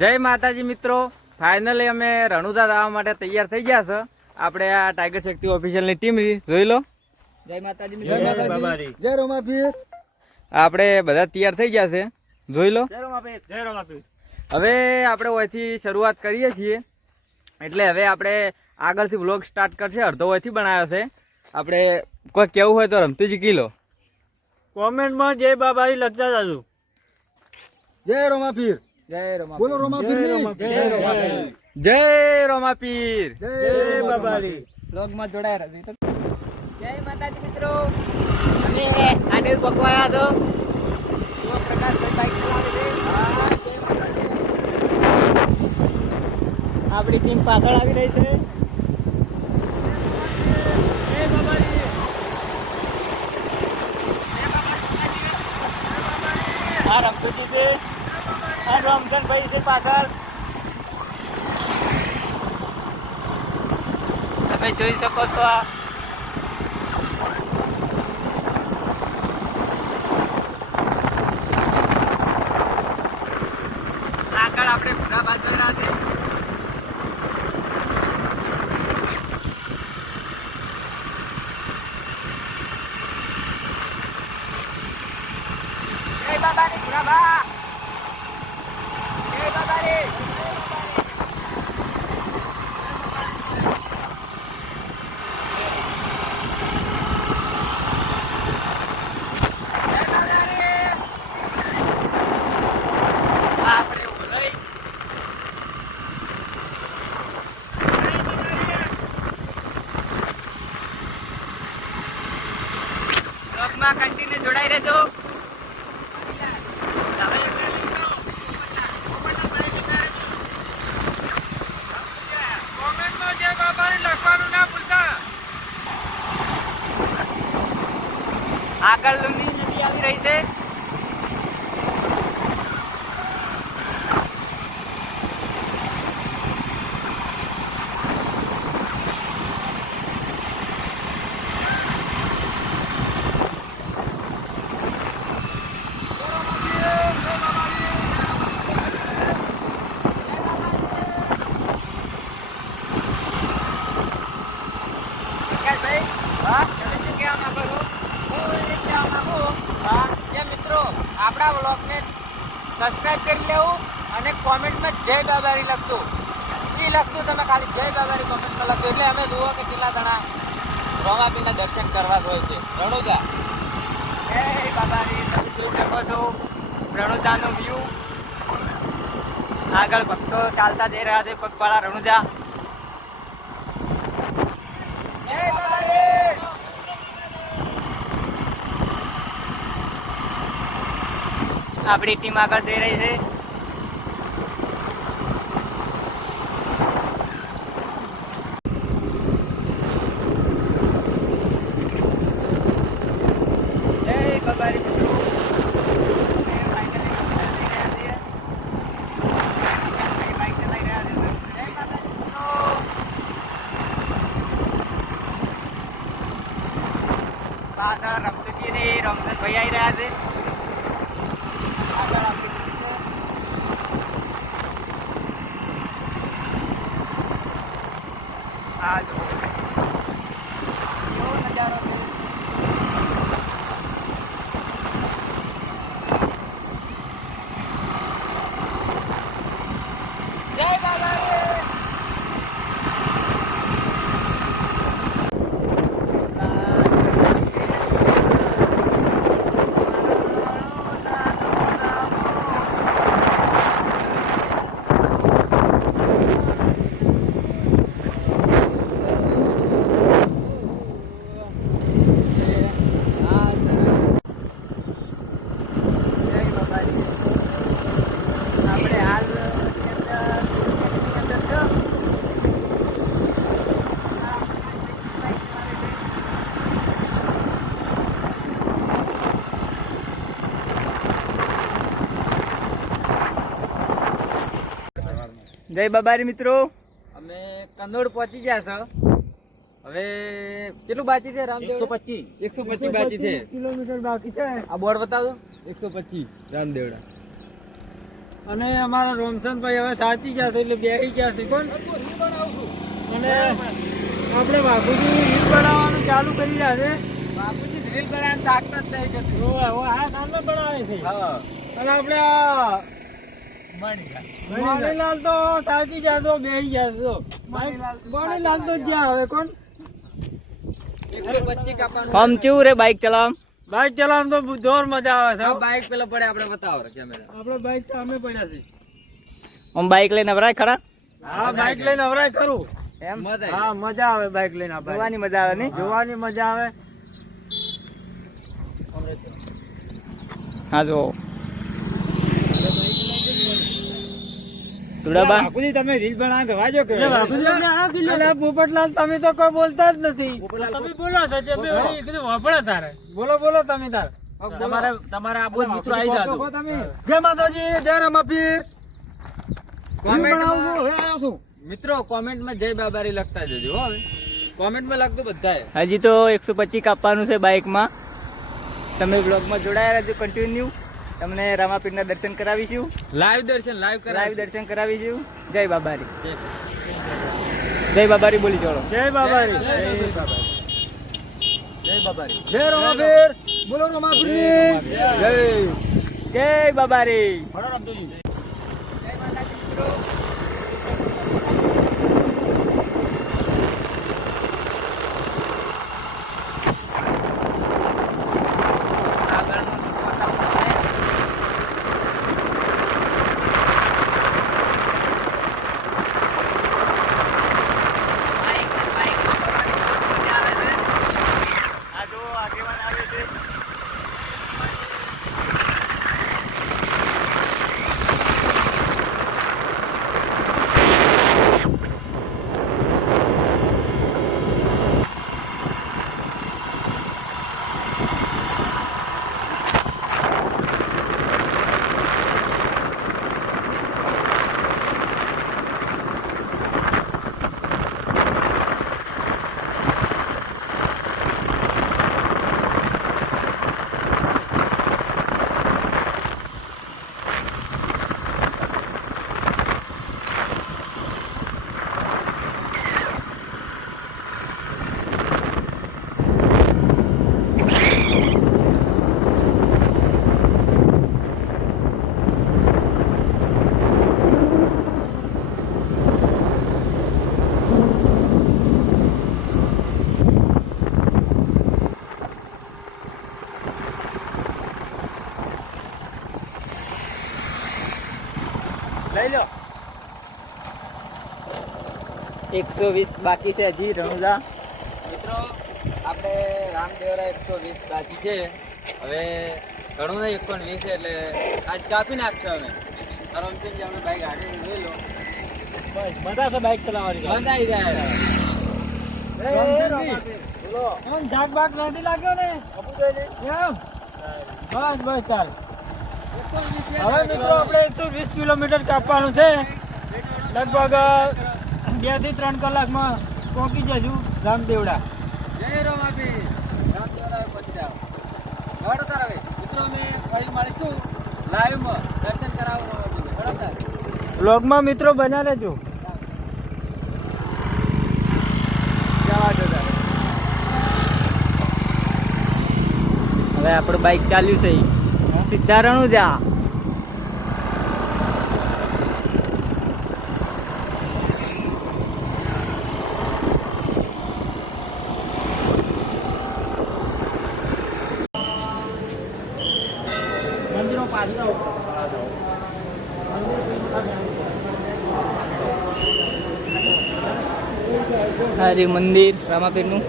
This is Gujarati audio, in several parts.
જય માતાજી મિત્રો. ફાઇનલી અમે રણુદા જવા માટે તૈયાર થઈ ગયા છે. આપણે આ ટાઈગર શક્તિ ઓફિશિયલની ટીમ જોઈ લો. જય માતાજી જય મિત્રો. માતાજી. જય રોમાપીર. આપણે બધા તૈયાર થઈ ગયા છે. જોઈ લો. જય રમાપીર. જય રમાપીર. હવે આપણે અહીંથી શરૂઆત કરીએ છીએ. એટલે હવે આપણે આગળથી વ્લોગ સ્ટાર્ટ કરશે. અડધો અહીંથી બનાવ્યો છે. આપણે કોઈ કેવું હોય તો રમતું જ કી લો કોમેન્ટમાં જય બાબારી લખતા જાજો. જય રમાપીર. બોલો રોમાપીર જય. રમાપીર. જય બાબારી બ્લોગમાં જોડાયા રહેજો. જય માતાજી મિત્રો. અને આડે પકવાયા છો? કેવો પ્રકાશભાઈ બાઈક ચલાવે છે. આપણી ટીમ પાછળ આવી રહી છે. આ રમતુજી છે રમઝનભાઈ છે પાછળ. તમે જોઈ શકો છો આ. આગળ આપણે ભૂરા બાજુ રહ્યા છે જય બાબાની ભૂરા બા જય બાબાની આપણે ઉભરાઈ બ્લોગમાં કન્ટિન્યુ જોડાઈ રહેજો કોમેન્ટમાં જે બાબાને લખવાનું ના ભૂલતા આગળ લુંડી નદી આવી રહી છે. વિકાસભાઈ, હા, તમે શું કહેવા માંગો છો? હું એ કહેવા માંગુ, હા, કે મિત્રો આપણા બ્લોગને સબસ્ક્રાઇબ કરી લેવું અને કોમેન્ટમાં જય બાબારી લખતું એ લખતું તમે ખાલી, જય બાબારી કોમેન્ટમાં લખતું એટલે અમે જુઓ કે કેટલા જણા રોમાપીના દર્શન કરવા હોય છે. રણુજા. જય બાબારી. તમે જોઈ શકો છો રણુજાનો વ્યૂ આગળ ભક્તો ચાલતા જઈ રહ્યા છે પગપાળા રણુજા. આપણી ટીમ આગળ જઈ રહી છે. રમતુજી ને રમઝન ભાઈ આવી રહ્યા છે આગળ આપણી ટીમ છે. આ જુઓ. કેવો નજારો છે. જય બાબાજી આપણે હાલ અંદર છો જય બાબારી મિત્રો. અમે કનોડ પહોંચી ગયા છો. હવે કેટલું બાકી છે રામદેવ? એકસો પચીસ. એકસો પચીસ બાકી છે. કિલોમીટર બાકી છે. આ બોર્ડ બતાવો. એકસો પચીસ રામદેવડા. અને અમારા રોમસનભાઈ હવે સાચી ગયા છે એટલે બેસી ગયા છે કોણ? અને આપણે બાપુજી રીલ બનાવવાનું ચાલુ કરી રહ્યા છે. બાપુજી રીલ બનાવવાની તાકાત થઈ જતી હવે આ સામે બનાવે છે. અને આપણે મણીલાલ તો સાચી જાતો તો બેસી ગયા છે તો મણીલાલ તો જ્યાં હવે કોણ? આમ રે બાઇક ચલાવવા બાઇક ચલાવવામાં તો જોર મજા આવે છે બાઈક પેલો પડે આપણે બતાવો કેમેરા આપણે બાઇક સામે પડ્યા છે આમ બાઇક લઈને નવરાય ખરા? હા બાઈક લઈને હવરાય ખરું. એમ? હા મજા આવે બાઈક લઈને જોવાની મજા આવે નહીં? જોવાની મજા આવે. હા જો. તુડાબા બાપુજી તમે રીલ કે. પોપટલાલ તો કોઈ બોલતા જ નથી. તમે બોલો છો જે બે કીધું વાપરા તારે. બોલો બોલો તમે તાર. તમારે તમારા આબુ મિત્રો આવી જાતો જય માતાજી જય રમાપીર રીલ બનાવું માં- છું હવે આવ્યો છું. મિત્રો કોમેન્ટમાં જય બાબારી લખતા જજો હો કોમેન્ટમાં લખતું બધાએ. હજી તો એકસો પચીસ કાપવાનું છે બાઇકમાં. તમે બ્લોગમાં જોડાયા રહેજો કન્ટિન્યુ તમને રામાપીરના દર્શન કરાવીશું. લાઈવ દર્શન લાઈવ લાઈવ દર્શન કરાવીશું. જય બાબારી. જય બાબારી. બોલી જોડો જય બાબારી. જય રમાપીર. બોલો રમાપીરની. જય જય બાબારી લઈ લો એકસો વીસ બાકી છે હજી રણુજા. મિત્રો આપણે રામદેવરા એકસો વીસ બાકી છે. હવે ઘણું નહીં એકસો વીસ છે એટલે આજ કાપી નાખશો અમે. રમતીન જે અમે બાઈક આગળ જોઈ લો બસ મજા તો બાઇક ચલાવવાની મજા આવી જાય. એમ નથી લાગ્યો ને? એમ? બસ બસ ચાલ. હવે મિત્રો આપણે એકસો વીસ કિલોમીટર કાપવાનું છે. લગભગ બેથી ત્રણ કલાકમાં પહોંચી જશું રામદેવડા. જય રમાપી રામદેવરા પહોંચી જાઓ હવે. મિત્રો અમે ફરી મળીશું લાઈવમાં દર્શન કરાવો વડો તાર. મિત્રો બન્યા રહેજો. હવે આપણું બાઇક ચાલ્યું છે. સિદ્ધારણું સીધા રણુજા મંદિરો પાછળ હરી મંદિર રામાપીરનું.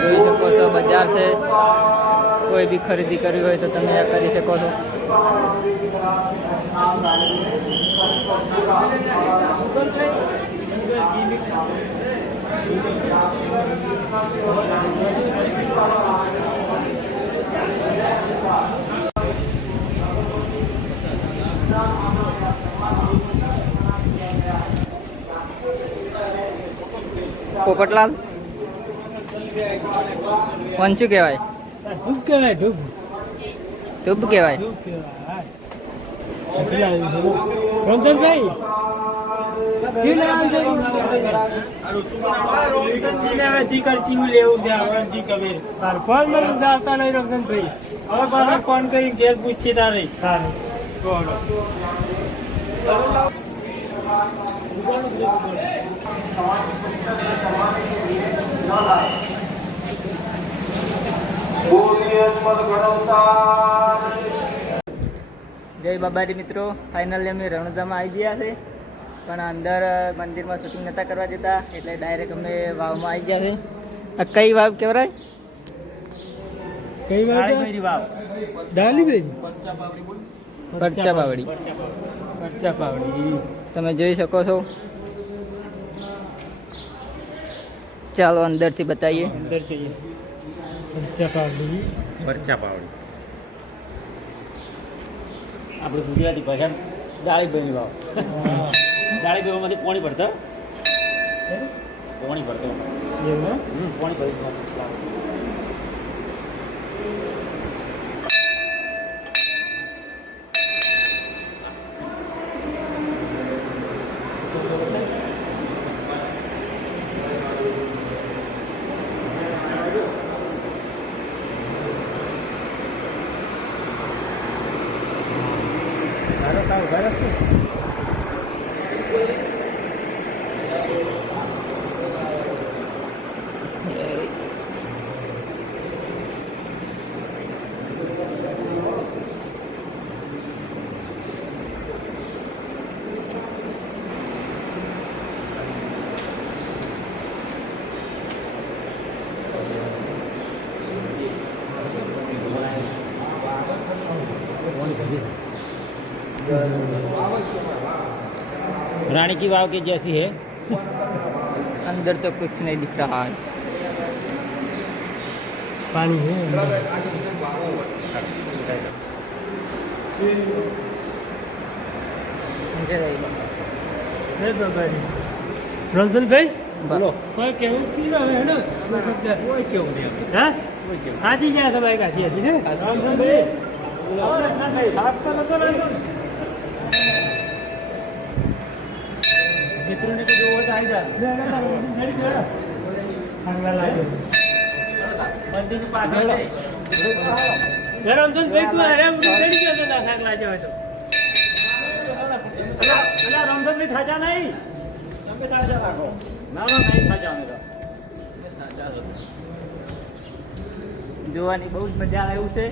જોઈ શકો છો બજાર છે કોઈ બી ખરીદી કરવી હોય તો તમે આ કરી શકો છો Thank you. પોપટલાલ? શું કહેવાય? ધૂપ કહેવાય ધૂપ. ધૂપ કહેવાય. રમઝાનભાઈ ફોન કરી ઘેર પૂછી તારે જય બાબારી મિત્રો. ફાઇનલી અમે રણધામાં આવી ગયા છે. પણ અંદર મંદિરમાં શૂટિંગ નહોતા કરવા દેતા એટલે ડાયરેક્ટ અમે વાવમાં આવી ગયા છે. આ કઈ વાવ કેવરાય કઈ વાત ડાલીબેન પરચા પાવડી પરચા પાવડી તમે જોઈ શકો છો. ચાલો અંદરથી બતાવીએ. અંદર જઈએ મરચા પાવડી મરચા પાવડી આપણે ગુજરાતી ભાષા દાળી વાવ. ડાળીભાઈમાંથી પોણી ભરતા? પોણી ભરતો. એમ? હમ, પોણી ભરી रानी की वाव की जैसी है अंदर तो कुछ नहीं दिख रहा है પાણી હે અંદર. હે બાબાજી. રમઝાનભાઈ બોલો કોઈ કેવું કીધું હવે હેડો કોઈ કેવું નહીં હા હાજી ગયા છે ભાઈ કાશી હતી ને રમઝાનભાઈ લાગ્યો. મિત્રોને તો જોવો તો આવી જાય. લાગ્યો. મંદિરની પાછળ છે. લે, તું હારે ઉડી ચડી ગયો તો તાર સાંગલા જેવો તો. અલા, રમઝાનભાઈ થાજા નહીં તમે થાજા રાખો. જોવાની બહુ જ મજા આવે એવું છે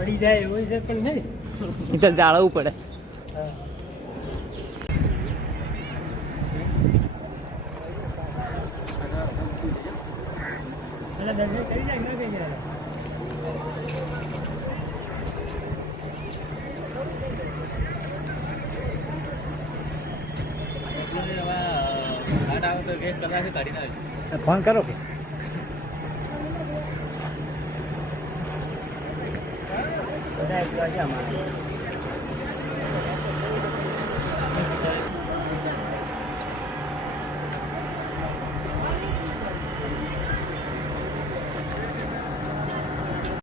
પડી જાય એવું છે પણ નહીં. એ તો જાળવવું પડે. ફોન કરો કે? બધા એક બાજુ આમાં.